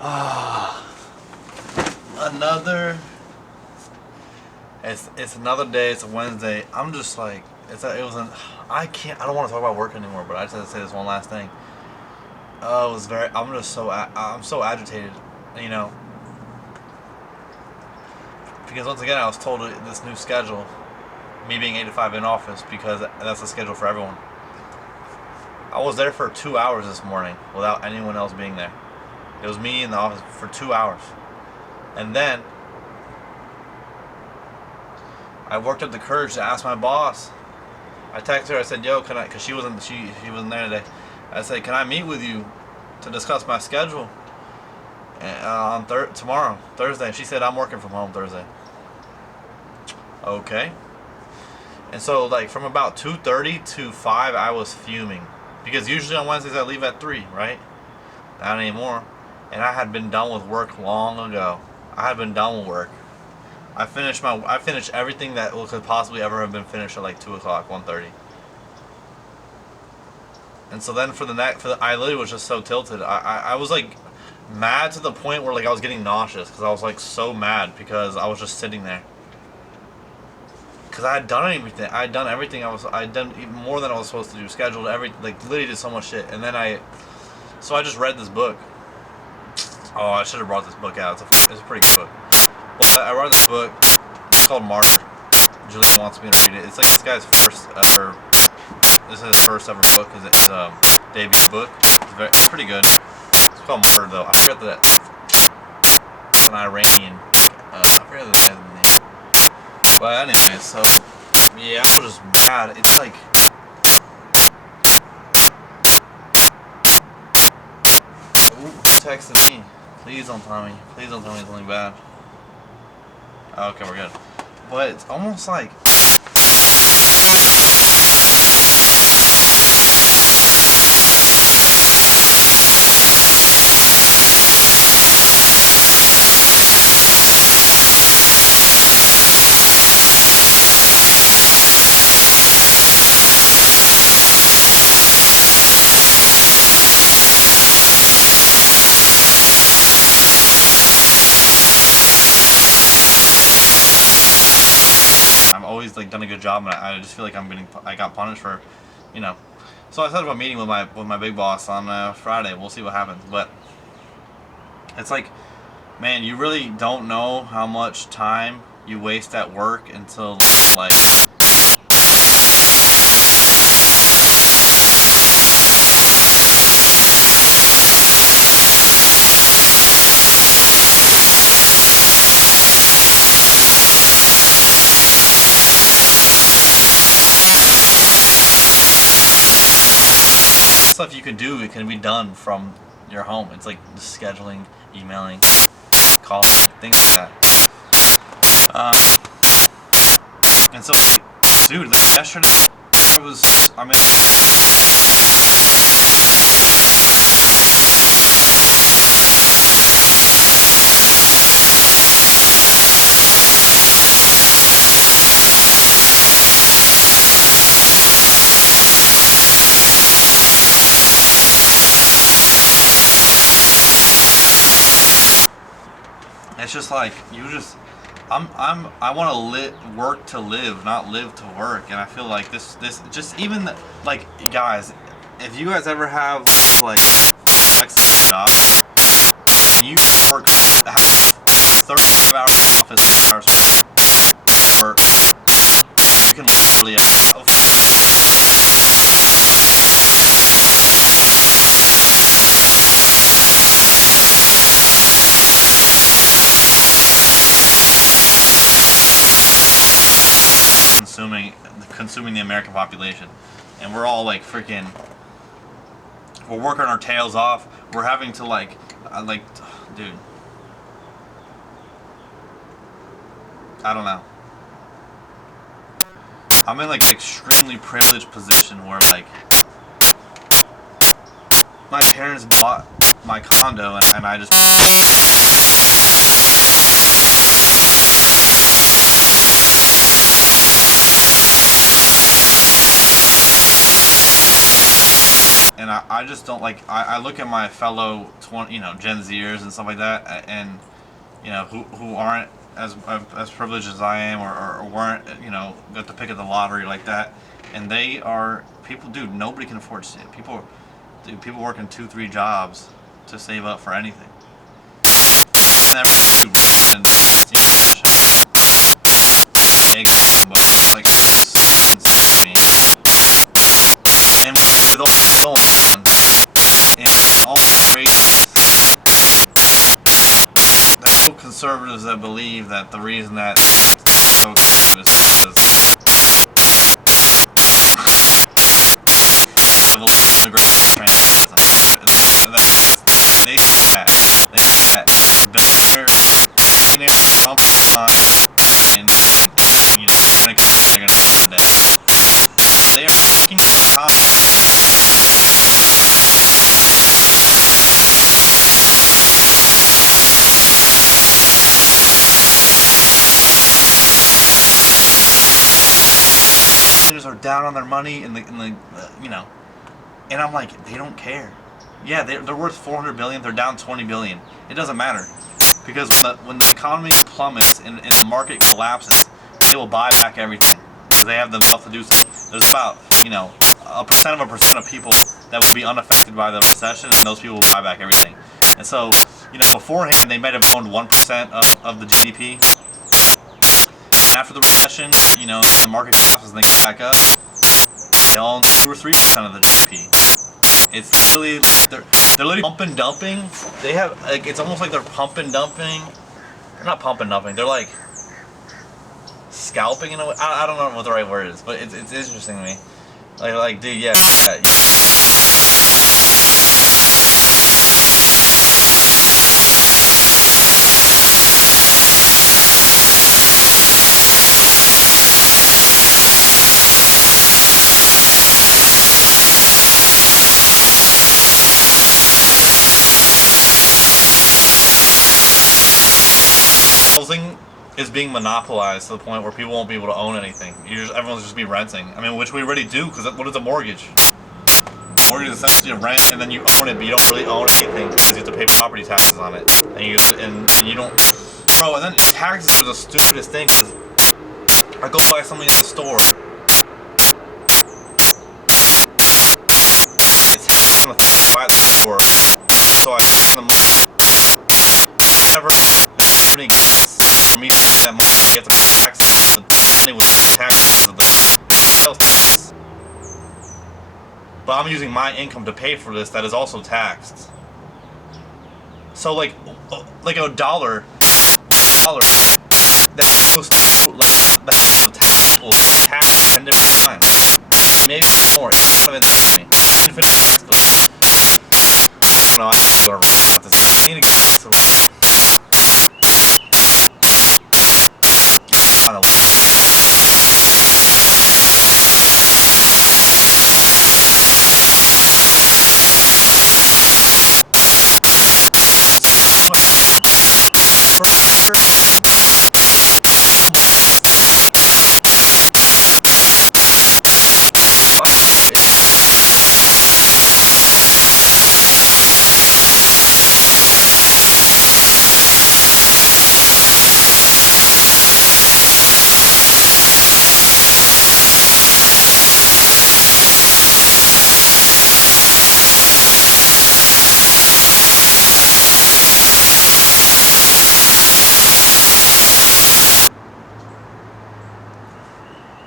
Ah, another. It's another day. It's a Wednesday. I'm just like it was an. I can't. I don't want to talk about work anymore. But I just have to say this one last thing. It was very. I'm just so. I'm so agitated. You know. Because once again, I was told this new schedule, me being 8 to 5 in office, because that's the schedule for everyone. I was there for 2 hours this morning without anyone else being there. It was me in the office for 2 hours. And then I worked up the courage to ask my boss. I texted her. I said, "Yo, can I?" Because she wasn't there today. I said, "Can I meet with you to discuss my schedule on tomorrow, Thursday?" She said, "I'm working from home Thursday." Okay. And so, like, from about 2:30 to 5, I was fuming, because usually on Wednesdays I leave at 3, right? Not anymore. And I had been done with work long ago. I had been done with work. I finished everything that could possibly ever have been finished at like 2 o'clock, 1:30. And so then I literally was just so tilted. I was like mad to the point where like I was getting nauseous, because I was like so mad because I was just sitting there. Because I had done everything. I had done everything. I'd done even more than I was supposed to do. Scheduled everything. Like literally did so much shit. And then I just read this book. Oh, I should have brought this book out. It's a pretty good book. But I read this book. It's called Martyr. Julian wants me to read it. It's like this guy's first ever. This is his first ever book. His debut book. It's pretty good. It's called Martyr though. I forget that. It's an Iranian. I forget the guy's name. But anyway, so yeah, I was just mad. It's like. Ooh, who texted me? Please don't tell me. Please don't tell me something bad. Okay, we're good. But it's almost like. I've always like done a good job, and I just feel like I got punished for, you know. So I set up a meeting with my big boss on Friday. We'll see what happens. But it's like, man, you really don't know how much time you waste at work until like. Stuff you can do, it can be done from your home. It's like scheduling, emailing, calling, things like that. And so, dude, like yesterday, I mean, it's just like I want to work to live, not live to work. And I feel like this just even like, guys, if you guys ever have like flexible job, you work have 35 hours in office, hours or you can literally consuming the American population, and we're all like freaking. We're working our tails off. We're having to dude. I don't know. I'm in like an extremely privileged position where like my parents bought my condo, and I just. and I just don't like. I look at my fellow Gen Zers and stuff like that, and who aren't as privileged as I am, or weren't got the pick of the lottery like that, and they are people. Dude, nobody can afford shit. People working 2-3 jobs to save up for anything. And like and with all and all the crazy, there's no conservatives that believe that the reason that so is because they think that billionaires Trump and they're gonna they are fucking are down on their money and and I'm like, they don't care. Yeah, they're worth 400 billion. They're down 20 billion. It doesn't matter because when the economy plummets and the market collapses, they will buy back everything because they have the wealth to do so. There's about a percent of people that will be unaffected by the recession, and those people will buy back everything. And so beforehand they might have owned 1% of the GDP. After the recession, the market collapses and they get back up, they own 2 or 3% of the GDP. It's really they're literally pump and dumping. They have it's almost like they're pump and dumping. They're not pump and dumping. They're like scalping in a way. I don't know what the right word is, but it's interesting to me. Like dude, yeah. Housing is being monopolized to the point where people won't be able to own anything. Everyone's just be renting. I mean, which we already do, because what is a mortgage? Mortgage is essentially a rent, and then you own it, but you don't really own anything because you have to pay property taxes on it, and you don't. Bro, and then taxes are the stupidest thing. Because I go buy something at the store. It's on the buy at the store, so I spend the money. Never any for me to spend that money, you have to pay taxes. The money was taxes of the sales tax. But I'm using my income to pay for this that is also taxed. So like a dollar that goes that's taxable tax 10 different times. Maybe more. It's not me. Infinite tax. I don't know. I'm gonna write this. I need to get to on a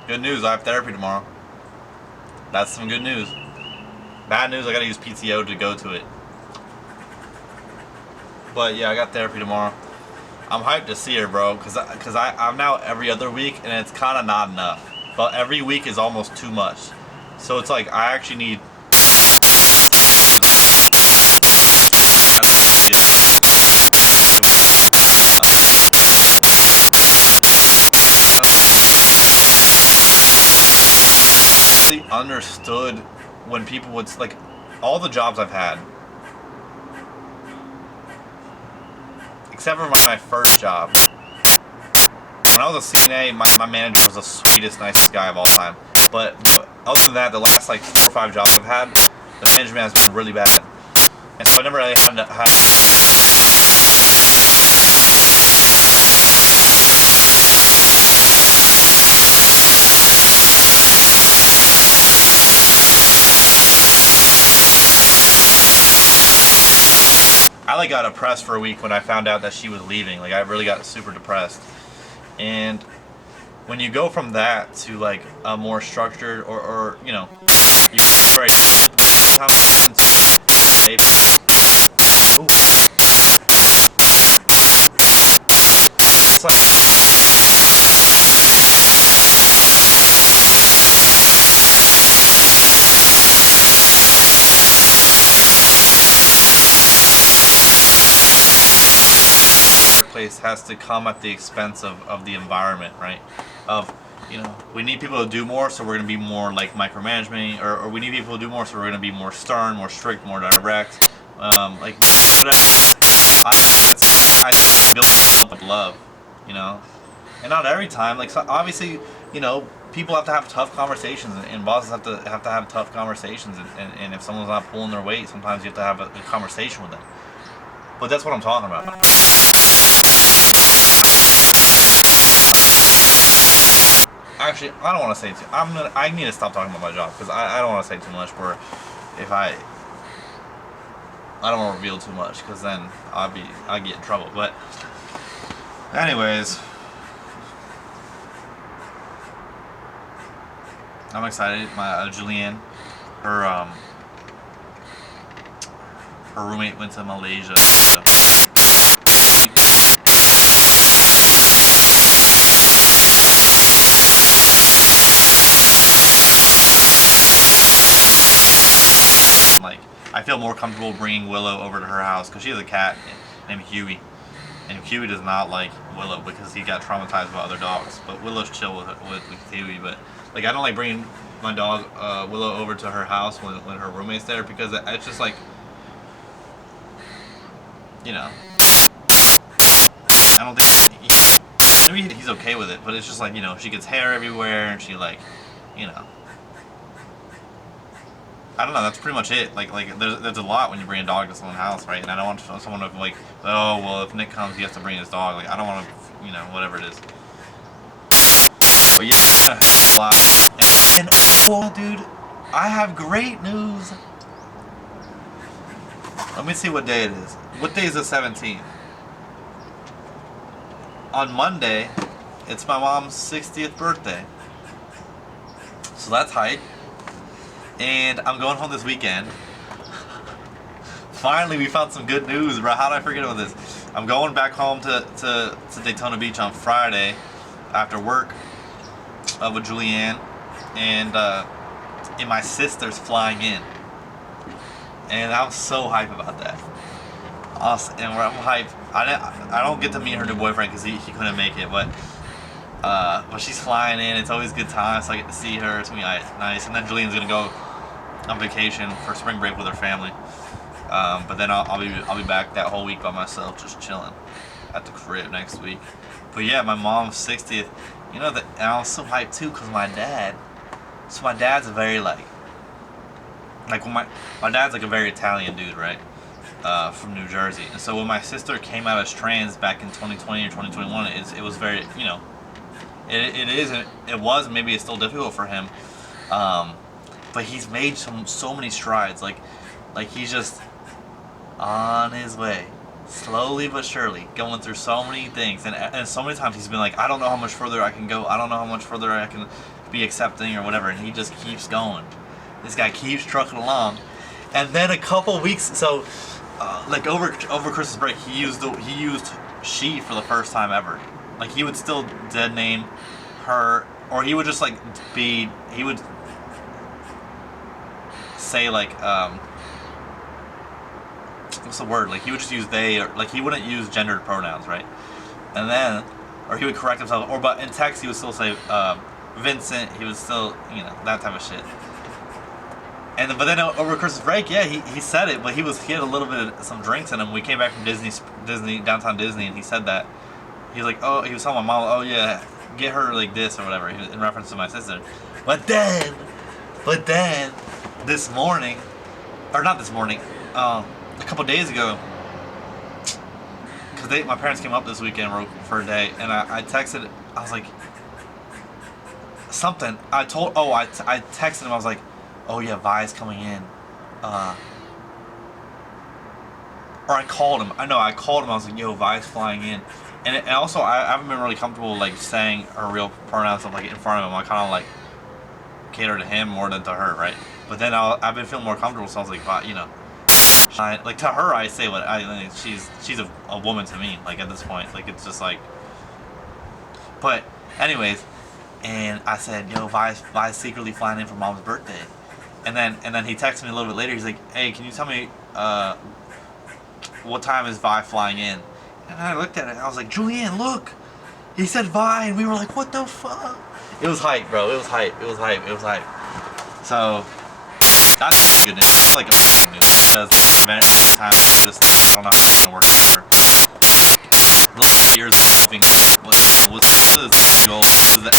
good news, I have therapy tomorrow. That's some good news. Bad news, I gotta use PTO to go to it. But yeah, I got therapy tomorrow. I'm hyped to see her, bro, because I'm now every other week, and it's kind of not enough. But every week is almost too much. So it's like, I actually need... understood when people would like all the jobs I've had except for my first job. When I was a CNA, my manager was the sweetest, nicest guy of all time. But other than that, the last like 4 or 5 jobs I've had, The management has been really bad, and so I never really had I like got depressed for a week when I found out that she was leaving. Like I really got super depressed. And when you go from that to like a more structured or you know, you very it's like place has to come at the expense of the environment, right? Of, you know, we need people to do more, so we're going to be more like micromanagement, or we need people to do more, so we're going to be more stern, more strict, more direct. Like, I build up love, you know, and not every time. Like, so obviously, you know, people have to have tough conversations, and bosses have to have tough conversations, and if someone's not pulling their weight, sometimes you have to have a conversation with them. But that's what I'm talking about. Actually, I don't want to say too. I need to stop talking about my job because I don't want to say too much. Where if I don't want to reveal too much because then I'll get in trouble. But anyways, I'm excited. My Julianne, her roommate went to Malaysia. Like, I feel more comfortable bringing Willow over to her house because she has a cat named Huey, and Huey does not like Willow because he got traumatized by other dogs. But Willow's chill with Huey. But like, I don't like bringing my dog Willow over to her house when her roommate's there because it's just like, you know, I don't think maybe he's okay with it, but it's just like, you know, she gets hair everywhere and she like, you know. I don't know. That's pretty much it. Like there's a lot when you bring a dog to someone's house, right? And I don't want someone to like, oh well, if Nick comes, he has to bring his dog. Like I don't want to, you know, whatever it is. But yeah, a lot. And oh, dude, I have great news. Let me see what day it is. What day is the 17th? On Monday, it's my mom's 60th birthday. So that's hype. And I'm going home this weekend. Finally, we found some good news, bro. How did I forget about this? I'm going back home to Daytona Beach on Friday after work with Julianne, and my sister's flying in, and I'm so hype about that. Awesome, and I'm hype. I don't get to meet her new boyfriend because he couldn't make it, but she's flying in. It's always good times, so I get to see her. It's gonna be nice. And then Julianne's gonna go on vacation for spring break with her family. But then I'll be back that whole week by myself, just chilling at the crib next week. But yeah, my mom's 60th. You know that, and I was so hyped too because my dad. So my dad's a very like when my dad's like a very Italian dude, right? From New Jersey. And so when my sister came out as trans back in 2020 or 2021, it was very, you know, it was, maybe it's still difficult for him. But he's made so many strides. Like he's just on his way, slowly but surely, going through so many things, and so many times he's been like, I don't know how much further I can go. I don't know how much further I can be accepting or whatever, and he just keeps going. This guy keeps trucking along, and then a couple weeks, so like over Christmas break, he used she for the first time ever. Like he would still dead name her, or he would just like he would say like what's the word? Like he would just use they, or like he wouldn't use gendered pronouns, right? And then, or he would correct himself, or but in text he would still say Vincent. He would still, you know, that type of shit. And but then over Christmas break, yeah, he said it, but he had a little bit of some drinks in him. We came back from Disney downtown Disney, and he said that. He was like, oh, he was telling my mom, oh yeah, get her like this or whatever, in reference to my sister. But then, this morning, or not this morning, a couple days ago, because my parents came up this weekend for a day, and I texted, I was like, something, I texted him, I was like, oh yeah, Vi's coming in, or I called him, I called him, I was like, yo, Vi's flying in, and also, I haven't been really comfortable, like, saying her real pronouns, like, in front of him. I kind of, like, cater to him more than to her, right? But then I've been feeling more comfortable, so I was like, wow, you know, like, to her, I say what she's a woman to me, like, at this point, like, it's just, like, but, anyways, and I said, yo, Vi's secretly flying in for Mom's birthday, and then he texted me a little bit later, he's like, hey, can you tell me, what time is Vi flying in? And I looked at it, and I was like, Julianne, look! He said Vi, and we were like, what the fuck? It was hype, bro. It was hype. So, that's good news. Like, news. Because, man, time, just, I don't know how it's gonna work for years of being, what's the goal? Is that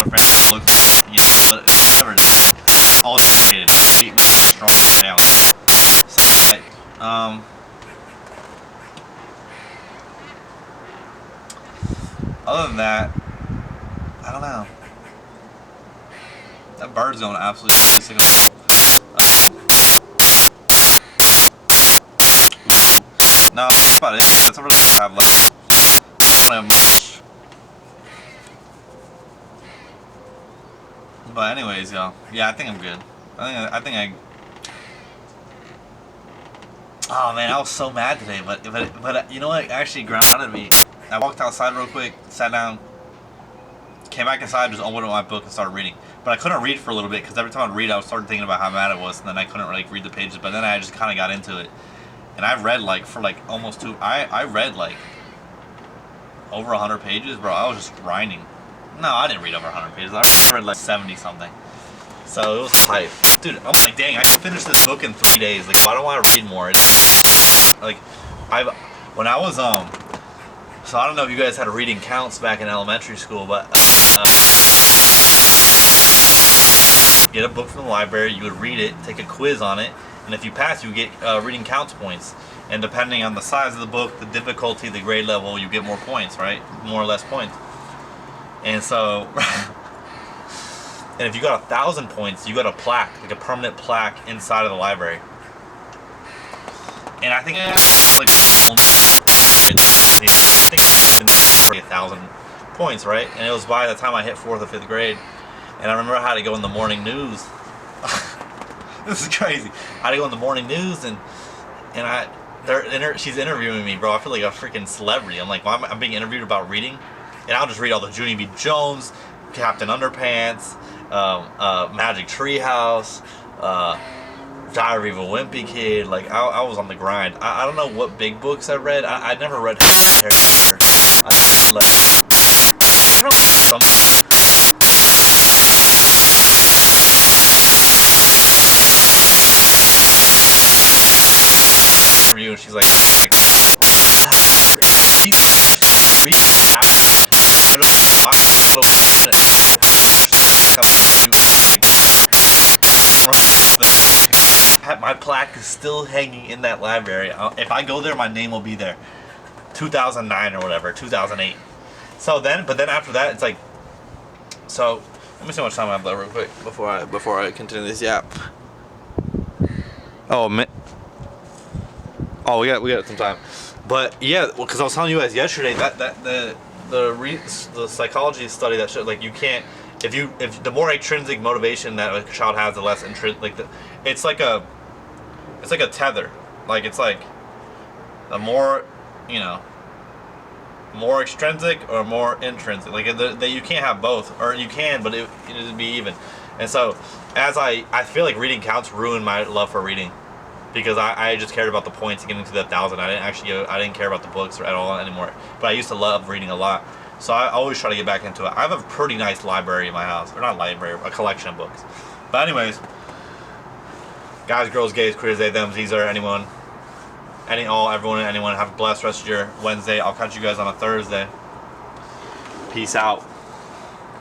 our friends look, you know, whatever, all dedicated, strong down. So, like, other than that, I don't know. That bird's going absolutely sick. No, that's about it. That's all I have left. I don't have much. But anyways, y'all. Yeah, I think I'm good. I think I. Oh man, I was so mad today. But you know what? It actually grounded me. I walked outside real quick, sat down, came back inside, just opened up my book and started reading. But I couldn't read for a little bit because every time I'd read, I was started thinking about how mad it was, and then I couldn't like read the pages. But then I just kind of got into it, and I've read like for like almost two. I read like over 100 pages, bro. I was just grinding. No, I didn't read over 100 pages. I read like 70 something. So it was hype, dude. I'm like, dang, I can finish this book in 3 days. Like, why don't I read more? It's like, when I was so I don't know if you guys had reading counts back in elementary school, but get a book from the library, you would read it, take a quiz on it, and if you pass, you would get reading counts points. And depending on the size of the book, the difficulty, the grade level, you get more points, right? More or less points. And so, and if you got 1,000 points, you got a plaque, like a permanent plaque inside of the library. And I think like I think 1,000 points, right? And it was by the time I hit 4th or 5th grade. And I remember I had to go in the morning news. This is crazy. I had to go in the morning news, and she's interviewing me, bro. I feel like a freaking celebrity. I'm like, well, I'm being interviewed about reading, and I'll just read all the Junie B. Jones, Captain Underpants, Magic Treehouse, Diary of a Wimpy Kid. Like, I was on the grind. I don't know what big books I read. I never read Harry Potter. I like some interview, and she's like my plaque is still hanging in that library. If I go there, my name will be there. 2009 or whatever, 2008. So then, but then after that, it's like, so let me see how much time I have left real quick before I continue this yap. Oh man. Oh, we got some time. But yeah, well, because I was telling you guys yesterday that the psychology study that showed, like, you can't, if the more intrinsic motivation that a child has, the less intrinsic, like it's like a tether, like it's like the more, you know, more extrinsic or more intrinsic, like that you can't have both, or you can, but it'd be even. And so as I feel like reading counts ruined my love for reading, because I just cared about the points and getting to the 1,000. I didn't care about the books at all anymore. But I used to love reading a lot, so I always try to get back into it. I have a pretty nice library in my house, or not library, a collection of books. But anyways, guys, girls, gays, queers, they, them, these are anyone, everyone and anyone. Have a blessed rest of your Wednesday. I'll catch you guys on a Thursday. Peace out.